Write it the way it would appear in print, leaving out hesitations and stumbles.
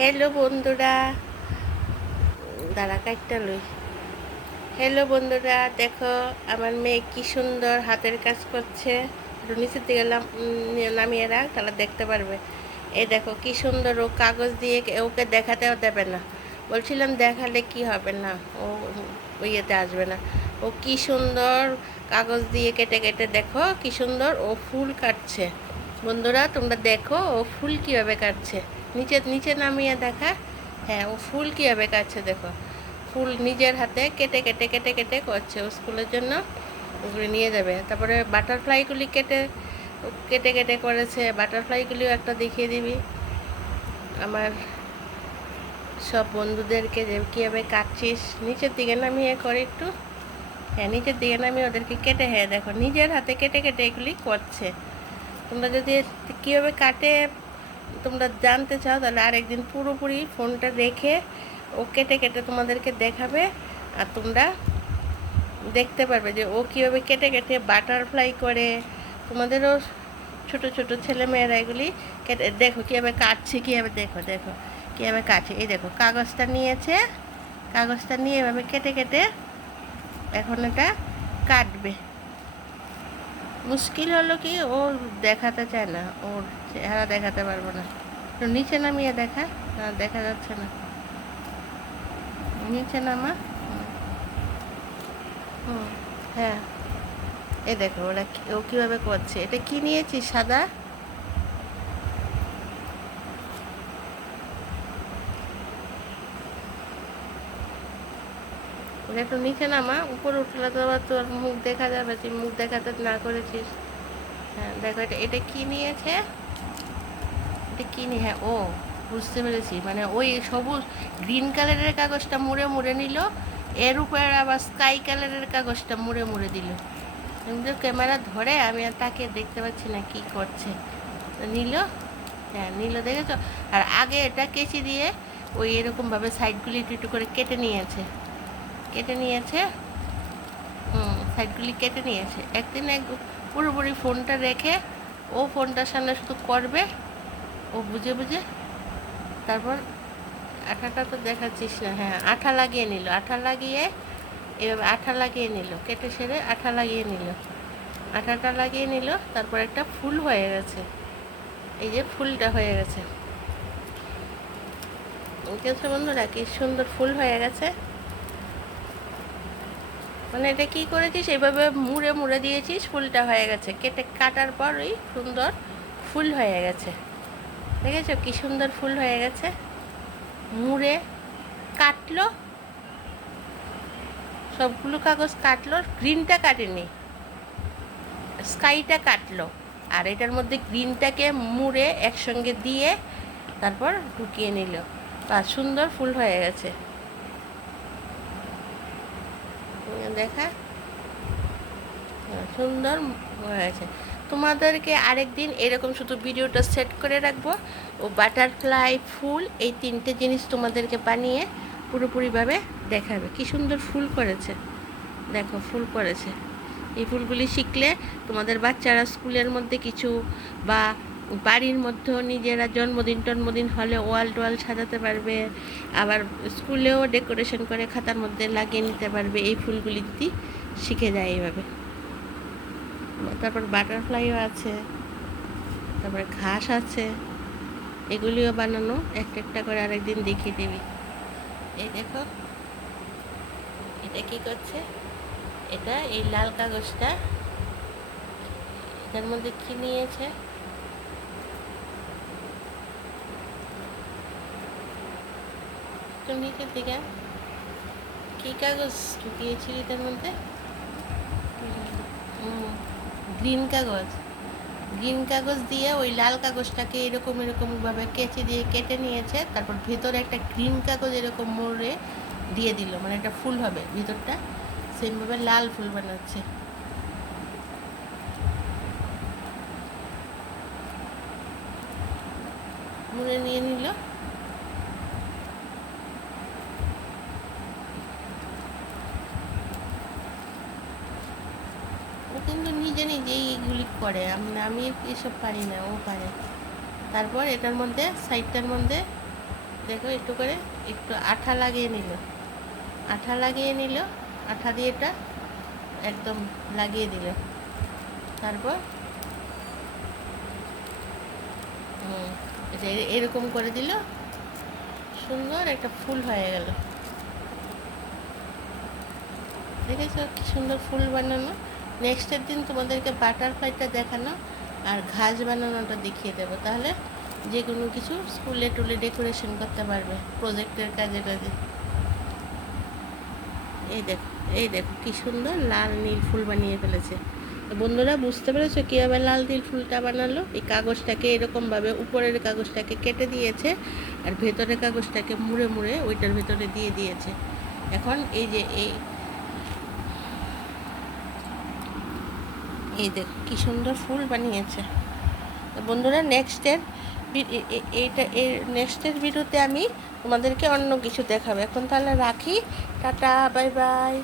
Hello বন্ধুরা, দাঁড়া কাটটা লই। হ্যালো বন্ধুরা, দেখো আমার মেয়ে কি সুন্দর হাতের কাজ করছে। একটু নিচের দিকে নামিয়ে রাখ, তাহলে দেখতে পারবে। এই দেখো কি সুন্দর, ও কাগজ দিয়ে ওকে দেখাতেও দেবে না। বলছিলাম দেখালে কি হবে না, ও ইয়েতে আসবে না। ও কি সুন্দর কাগজ দিয়ে কেটে কেটে, দেখো কি সুন্দর ও ফুল কাটছে। বন্ধুরা তোমরা দেখো ও ফুল কীভাবে কাটছে। নিচে নিচে নামিয়ে দেখা। হ্যাঁ, ও ফুল কীভাবে কাটছে দেখো। ফুল নিজের হাতে কেটে কেটে কেটে কেটে করছে, ও স্কুলের জন্য ওগুলো নিয়ে যাবে। তারপরে বাটারফ্লাইগুলি কেটে কেটে কেটে করেছে। বাটারফ্লাইগুলিও একটা দেখিয়ে দিবি আমার সব বন্ধুদেরকে, যে কীভাবে কাটছিস। নিচের দিকে নামিয়ে করে একটু। হ্যাঁ, নিচের দিকে নামিয়ে ওদেরকে কেটে, হ্যাঁ দেখো নিজের হাতে কেটে কেটে এগুলি করছে। তোমরা যদি কীভাবে কাটে তোমরা জানতে চাও, তাহলে আরেকদিন পুরোপুরি ফোনটা রেখে ও কেটে কেটে তোমাদেরকে দেখাবে, আর তোমরা দেখতে পারবে যে ও কীভাবে কেটে কেটে বাটারফ্লাই করে। তোমাদেরও ছোট ছোট ছেলেমেয়েরা এগুলি কেটে দেখো কীভাবে কাটছে, কীভাবে দেখো দেখো কীভাবে কাটছে। এই দেখো কাগজটা নিয়েছে, কাগজটা নিয়ে এভাবে কেটে কেটে এখন এটা কাটবে। মুশকিল হলো কি, ও দেখাতে চায় না, ওর চেহারা দেখাতে পারবো না। তো নিচে নামিয়ে দেখা, দেখা যাচ্ছে না। নিচে নামা। হুম, হ্যাঁ, এ দেখো ওরা ও কীভাবে করছে। এটা কি নিয়েছিস সাদা? ওটা একটু নিচে নামা, উপরে উঠলে তো আবার তোর মুখ দেখা যাবে, তুই মুখ দেখাতে না করেছিস। হ্যাঁ দেখো, এটা এটা কী নিয়েছে, এটা কী নিয়ে, হ্যাঁ ও বুঝতে পেরেছি, মানে ওই সবুজ গ্রিন কালারের কাগজটা মুড়ে মুড়ে নিল, এর উপরে আবার স্কাই কালারের কাগজটা মুড়ে মুড়ে দিল। কিন্তু ক্যামেরা ধরে আমি আর তাকে দেখতে পাচ্ছি না কি করছে। নিল, হ্যাঁ নিল, দেখেছো। আর আগে এটা কেচি দিয়ে ওই এরকমভাবে সাইডগুলি একটু একটু করে কেটে নিয়েছে, কেটে নিয়েছে। সাইডগুলি কেটে নিয়েছে। একদিন পুরোপুরি ফোনটা রেখে ও ফোনটার সামনে শুধু করবে, ও বুঝে বুঝে। তারপর আঠাটা তো দেখাচ্ছিস না, হ্যাঁ আঠা লাগিয়ে নিল, আঠা লাগিয়ে এভাবে আঠা লাগিয়ে নিল, কেটে সেরে আঠা লাগিয়ে নিল, আঠাটা লাগিয়ে নিল। তারপর একটা ফুল হয়ে গেছে, এই যে ফুলটা হয়ে গেছে। দেখেছো বন্ধুরা কি সুন্দর ফুল হয়ে গেছে। মানে এটা কি করেছিস, এইভাবে মুড়ে মুড়ে দিয়েছিস, ফুলটা হয়ে গেছে। কেটে কাটার পরই সুন্দর ফুল হয়ে গেছে। দেখেছো কি সুন্দর ফুল হয়ে গেছে। মুড়ে কাটলো, সবগুলো কাগজ কাটলো, গ্রিনটা কাটেনি, স্কাইটা কাটলো। আর এটার মধ্যে গ্রিনটাকে মুড়ে একসঙ্গে দিয়ে তারপর ঢুকিয়ে নিল, বা সুন্দর ফুল হয়ে গেছে। দেখা, সুন্দর হয়েছে। তোমাদেরকে আরেকদিন এরকম শুধু ভিডিওটা সেট করে রাখবো, ও বাটারফ্লাই ফুল এই তিনটে জিনিস তোমাদেরকে বানিয়ে পুরোপুরিভাবে দেখাবে। কি সুন্দর ফুল করেছে, দেখো ফুল করেছে। এই ফুলগুলি শিখলে তোমাদের বাচ্চারা স্কুলের মধ্যে কিছু, বা বাড়ির মধ্যেও নিজেরা জন্মদিন টন্মদিন হলে ওয়াল টোয়াল সাজাতে পারবে। আবার স্কুলেও ডেকোরেশন করে খাতার মধ্যে লাগিয়ে নিতে পারবে, এই ফুলগুলি যদি শিখে যায় এইভাবে। তারপর বাটারফ্লাইও আছে, তারপরে ঘাস আছে, এগুলিও বানানো একটা একটা করে আরেকদিন দেখিয়ে দিবি। এই দেখো এটা কি করছে, এটা এই লাল কাগজটা, এটার মধ্যে কি নিয়েছে, তো নিচের দিকে কী কাগজ ঢুকিয়েছিলি এটার মধ্যে, গ্রিন কাগজ। গ্রিন কাগজ দিয়ে ওই লাল কাগজটাকে এরকম এরকমভাবে কেচি দিয়ে কেটে নিয়েছে। তারপর ভেতরে একটা গ্রিন কাগজ এরকম মোড়ে দিয়ে দিল, মানে একটা ফুল হবে ভিতরটা, সেমভাবে লাল ফুল বানাচ্ছে। মুড়ে নিয়ে নিল। ও কিন্তু নিজে নিজেই এইগুলি করে, আমি এসব পারি না, ও পারে। তারপর এটার মধ্যে সাইডটার মধ্যে দেখো একটু করে একটু আঠা লাগিয়ে নিল, আঠা লাগিয়ে নিল, আঠা দিয়ে এটা একদম লাগিয়ে দিল। তারপর এটা এরকম করে দিল, সুন্দর একটা ফুল হয়ে গেল। দেখেছো কি সুন্দর ফুল বানানো। নেক্সটের দিন তোমাদেরকে বাটারফ্লাইটা দেখানো আর ঘাস বানানোটা দেখিয়ে দেবো, তাহলে যে কোনো কিছু স্কুলে টুলে ডেকোরেশন করতে পারবে প্রজেক্টের কাজে টাজে। এই দেখো, এই দেখো কি সুন্দর লাল নীল ফুল বানিয়ে ফেলেছে। বন্ধুরা বুঝতে পেরেছো কীভাবে লাল নীল ফুলটা বানালো? এই কাগজটাকে এরকমভাবে উপরের কাগজটাকে কেটে দিয়েছে আর ভেতরের কাগজটাকে মুড়ে মুড়ে ওইটার ভেতরে দিয়ে দিয়েছে। এখন এই যে এই দেখো কি সুন্দর ফুল বানিয়েছে। তো বন্ধুরা নেক্সটের ভিডিওতে আমি তোমাদেরকে অন্য কিছু দেখাবো। এখন তাহলে রাখি, টাটা, বাই বাই।